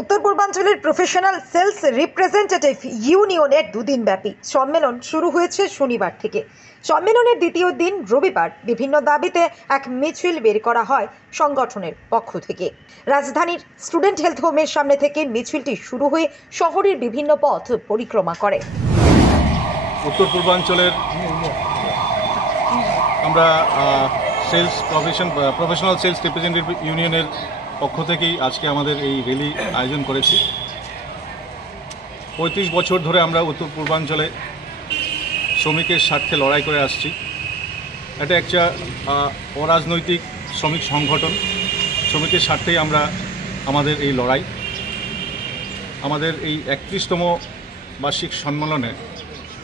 উত্তর পূর্বাঞ্চলের professional sales representative ইউনিয়নের দুদিনব্যাপী সম্মেলন শুরু হয়েছে শনিবার থেকে। সম্মেলনের দ্বিতীয় দিন রবিবার বিভিন্ন দাবিতে এক মিছিল বের করা হয় সংগঠনের পক্ষ থেকে। রাজধানীর স্টুডেন্ট হেলথ হোমের সামনে থেকে মিছিলটি শুরু হয়ে শহরের বিভিন্ন পথ পরিক্রমা করে। উত্তর পূর্বাঞ্চলের আমরা প্রফেশনাল সেলস রিপ্রেজেন্টেটিভ ইউনিয়নের পক্ষ থেকেই আজকে আমাদের এই র্যালি আয়োজন করেছি। 35 বছর ধরে আমরা উত্তর পূর্বাঞ্চলে শ্রমিকের স্বার্থে লড়াই করে আসছি। এটা একটা অরাজনৈতিক শ্রমিক সংগঠন, শ্রমিকের স্বার্থেই আমরা আমাদের এই লড়াই। আমাদের এই 31তম বার্ষিক সম্মেলনে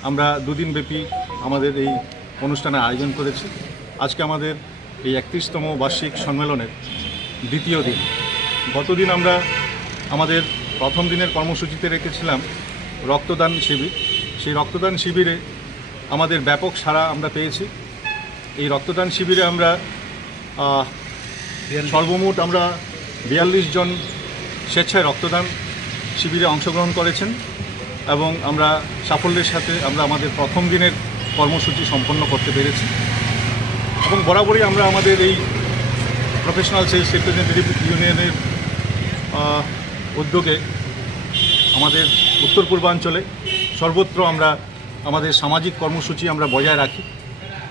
আমরা দুদিনব্যাপী আমাদের এই অনুষ্ঠানের আয়োজন করেছি। আজকে আমাদের এই 31তম বার্ষিক সম্মেলনের দ্বিতীয় দিন। গতদিন আমরা আমাদের প্রথম দিনের কর্মসূচিতে রেখেছিলাম রক্তদান শিবির। সেই রক্তদান শিবিরে আমাদের ব্যাপক সাড়া আমরা পেয়েছি। এই রক্তদান শিবিরে আমরা সর্বমোট 42 জন স্বেচ্ছায় রক্তদান শিবিরে অংশগ্রহণ করেছেন এবং আমরা সাফল্যের সাথে আমরা আমাদের প্রথম দিনের কর্মসূচি সম্পন্ন করতে পেরেছি। এবং বরাবরই আমরা আমাদের এই প্রফেশনাল সেলস রিপ্রেজেন্টেটিভ ইউনিয়নের উদ্যোগে আমাদের উত্তর পূর্বাঞ্চলে সর্বত্র আমরা আমাদের সামাজিক কর্মসূচি আমরা বজায় রাখি।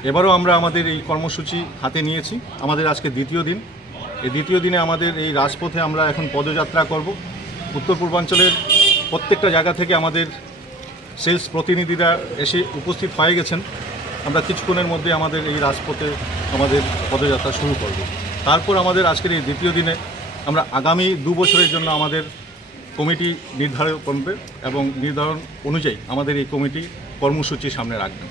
এবারও আমরা আমাদের এই কর্মসূচি হাতে নিয়েছি। আমাদের আজকে দ্বিতীয় দিন। এই দ্বিতীয় দিনে আমাদের এই রাজপথে আমরা এখন পদযাত্রা করব। উত্তর পূর্বাঞ্চলের প্রত্যেকটা জায়গা থেকে আমাদের সেলস প্রতিনিধিরা এসে উপস্থিত হয়ে গেছেন। আমরা কিছুক্ষণের মধ্যে আমাদের এই রাজপথে আমাদের পদযাত্রা শুরু করব। তারপর আমাদের আজকের এই দ্বিতীয় দিনে আমরা আগামী 2 বছরের জন্য আমাদের কমিটি নির্ধারণ করবে এবং নির্ধারণ অনুযায়ী আমাদের এই কমিটি কর্মসূচি সামনে রাখবেন।